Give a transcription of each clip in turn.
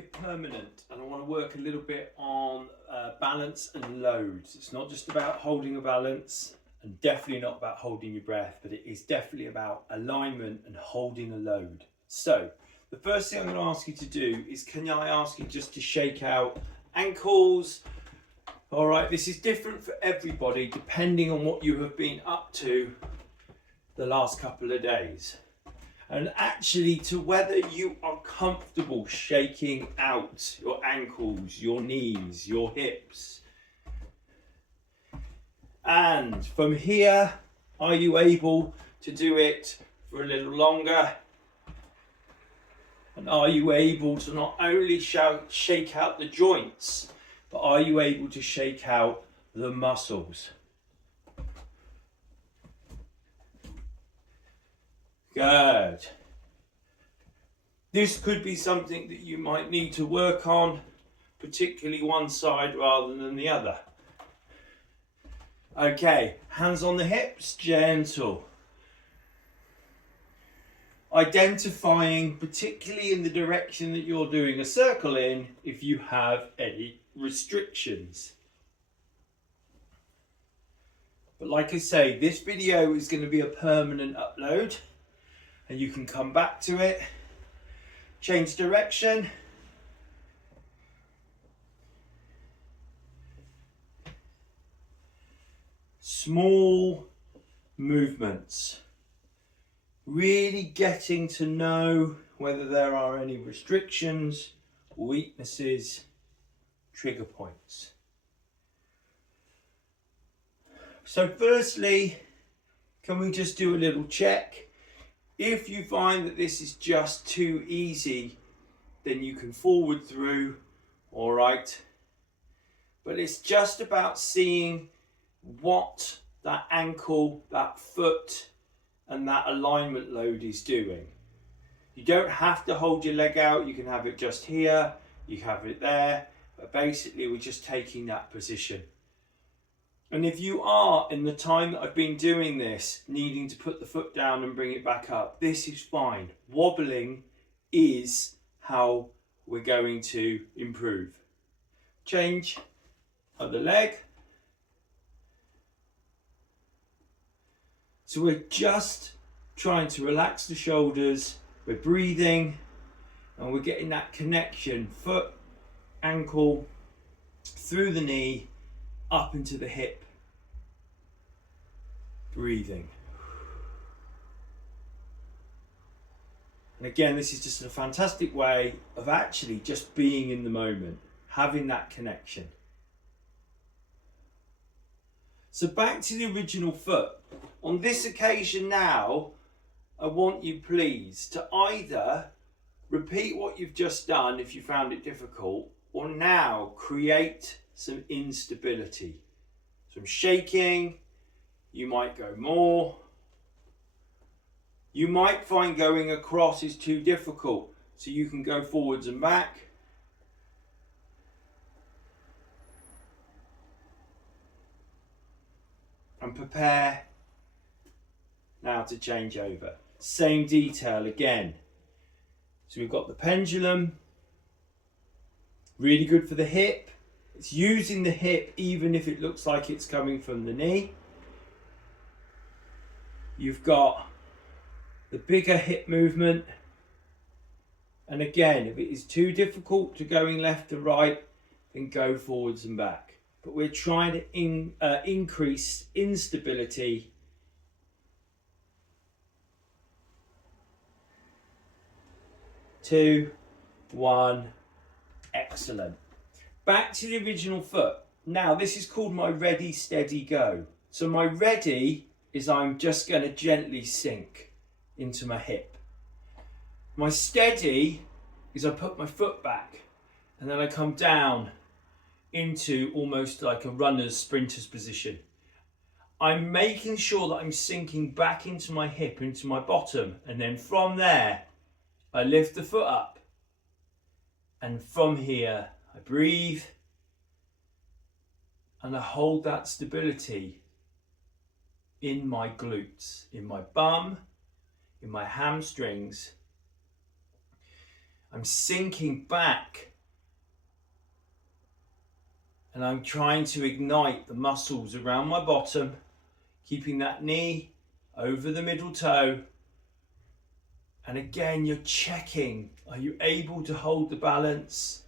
be permanent, and I want to work a little bit on balance and loads. It's not just about holding a balance, and definitely not about holding your breath, but it is definitely about alignment and holding a load. So the first thing I'm going to ask you to do is, can I ask you just to shake out ankles? All right, this is different for everybody depending on what you have been up to the last couple of days. And actually to whether you are comfortable shaking out your ankles, your knees, your hips. And from here, are you able to do it for a little longer? And are you able to not only shake out the joints, but are you able to shake out the muscles? Good. This could be something that you might need to work on, particularly one side rather than the other. Okay, hands on the hips, gentle. Identifying, particularly in the direction that you're doing a circle in, if you have any restrictions. But like I say, this video is going to be a permanent upload, and you can come back to it, change direction, small movements, really getting to know whether there are any restrictions, weaknesses, trigger points. So firstly, can we just do a little check? If you find that this is just too easy, then you can forward through, all right? But it's just about seeing what that ankle, that foot, and that alignment load is doing. You don't have to hold your leg out, you can have it just here, you have it there, but basically we're just taking that position. And if you are, in the time that I've been doing this, needing to put the foot down and bring it back up, this is fine. Wobbling is how we're going to improve. Change other leg. So we're just trying to relax the shoulders, we're breathing, and we're getting that connection, foot, ankle, through the knee, up into the hip. Breathing. And again, this is just a fantastic way of actually just being in the moment, having that connection. So back to the original foot. On this occasion now, I want you please to either repeat what you've just done if you found it difficult, or now create some instability. Some shaking, you might go more. You might find going across is too difficult, so you can go forwards and back. And prepare now to change over. Same detail again. So we've got the pendulum, really good for the hip. It's using the hip even if it looks like it's coming from the knee. You've got the bigger hip movement. And again, if it is too difficult to going left to right, then go forwards and back. But we're trying to increase instability. Two, one, excellent. Back to the original foot. Now this is called my ready, steady, go. So my ready is I'm just going to gently sink into my hip. My steady is I put my foot back and then I come down into almost like a runner's, sprinter's position. I'm making sure that I'm sinking back into my hip, into my bottom, and then from there I lift the foot up, and from here I breathe and I hold that stability in my glutes, in my bum, in my hamstrings. I'm sinking back And I'm trying to ignite the muscles around my bottom, keeping that knee over the middle toe. And again, you're checking, are you able to hold the balance?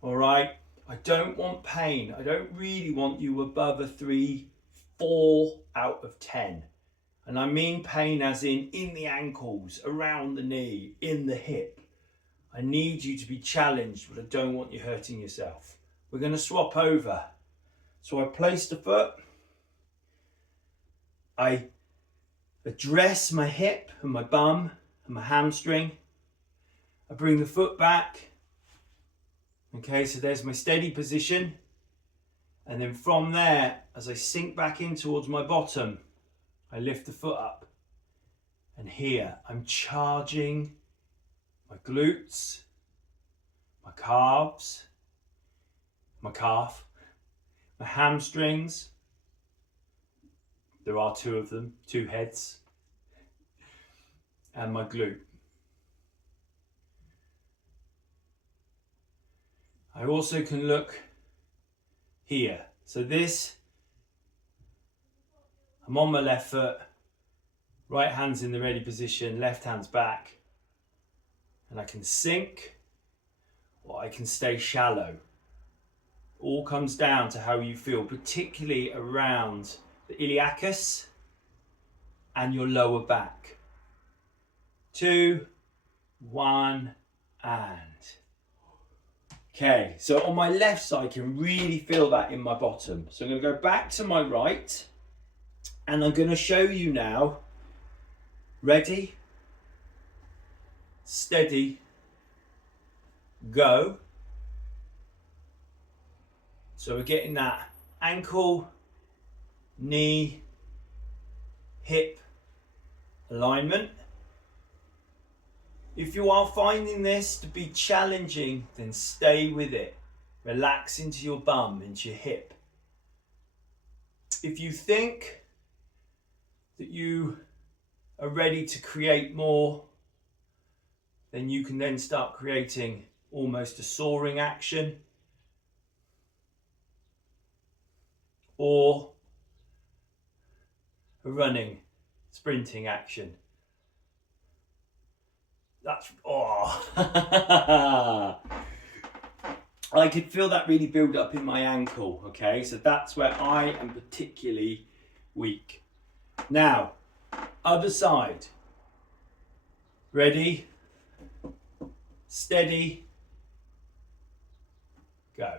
All right, I don't want pain. I don't really want you above a 3, 4 out of 10. And I mean pain as in the ankles, around the knee, in the hip. I need you to be challenged, but I don't want you hurting yourself. We're going to swap over. So I place the foot. I address my hip and my bum and my hamstring. I bring the foot back. Okay, so there's my steady position. And then from there, as I sink back in towards my bottom, I lift the foot up. And here, I'm charging my glutes, my calves, my calf, my hamstrings. There are 2 of them, 2 heads. And my glute. I also can look here. So this, I'm on my left foot, right hand's in the ready position, left hand's back. And I can sink or I can stay shallow. All comes down to how you feel, particularly around the iliacus and your lower back. 2, 1, and. Okay, so on my left side, I can really feel that in my bottom. So I'm going to go back to my right, and I'm going to show you now. Ready, steady, go. So we're getting that ankle, knee, hip alignment. If you are finding this to be challenging, then stay with it. Relax into your bum, into your hip. If you think that you are ready to create more, then you can then start creating almost a soaring action or a running, sprinting action. That's, I could feel that really build up in my ankle, okay? So that's where I am particularly weak. Now, other side. Ready, steady, go.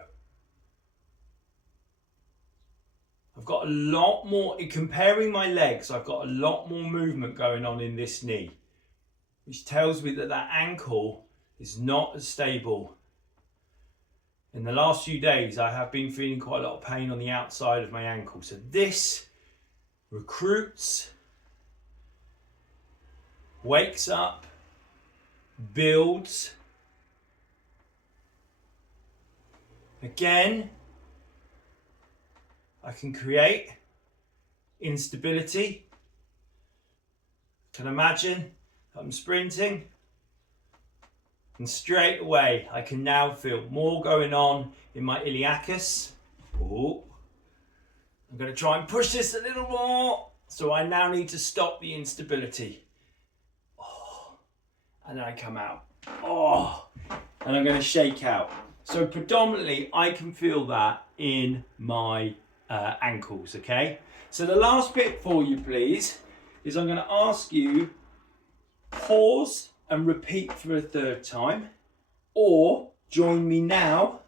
I've got a lot more, comparing my legs, I've got a lot more movement going on in this knee, which tells me that that ankle is not as stable. In the last few days, I have been feeling quite a lot of pain on the outside of my ankle. So this recruits, wakes up, builds. Again, I can create instability. Can imagine I'm sprinting, and straight away I can now feel more going on in my iliacus. Oh, I'm going to try and push this a little more. So I now need to stop the instability. Oh, and then I come out. Oh, and I'm going to shake out. So predominantly I can feel that in my ankles, okay? So the last bit for you, please, is I'm going to ask you pause and repeat for a 3rd time, or join me now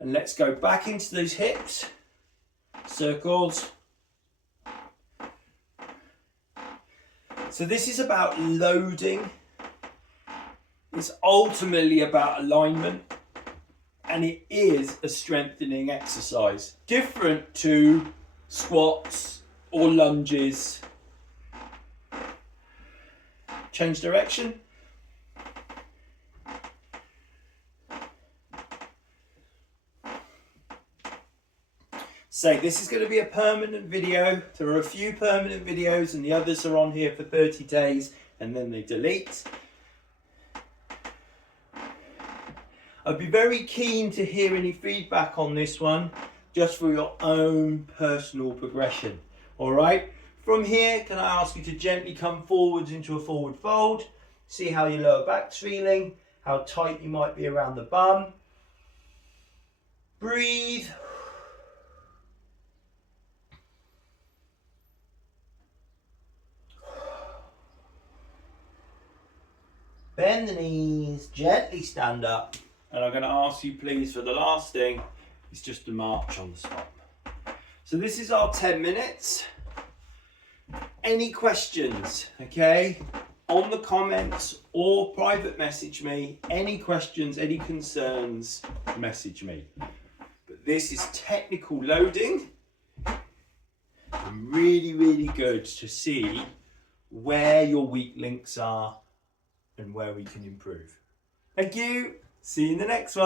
and let's go back into those hips, circles. So this is about loading. It's ultimately about alignment, and it is a strengthening exercise, different to squats or lunges. Change direction. So this is going to be a permanent video. There are a few permanent videos and the others are on here for 30 days and then they delete. I'd be very keen to hear any feedback on this one, just for your own personal progression. All right, from here, can I ask you to gently come forwards into a forward fold, see how your lower back's feeling, how tight you might be around the bum. Breathe. Bend the knees, gently stand up. And I'm going to ask you please for the last thing, is just to march on the spot. So this is our 10 minutes. Any questions, okay? On the comments or private message me. Any questions, any concerns, message me. But this is technical loading. And really, really good to see where your weak links are and where we can improve. Thank you. See you in the next one.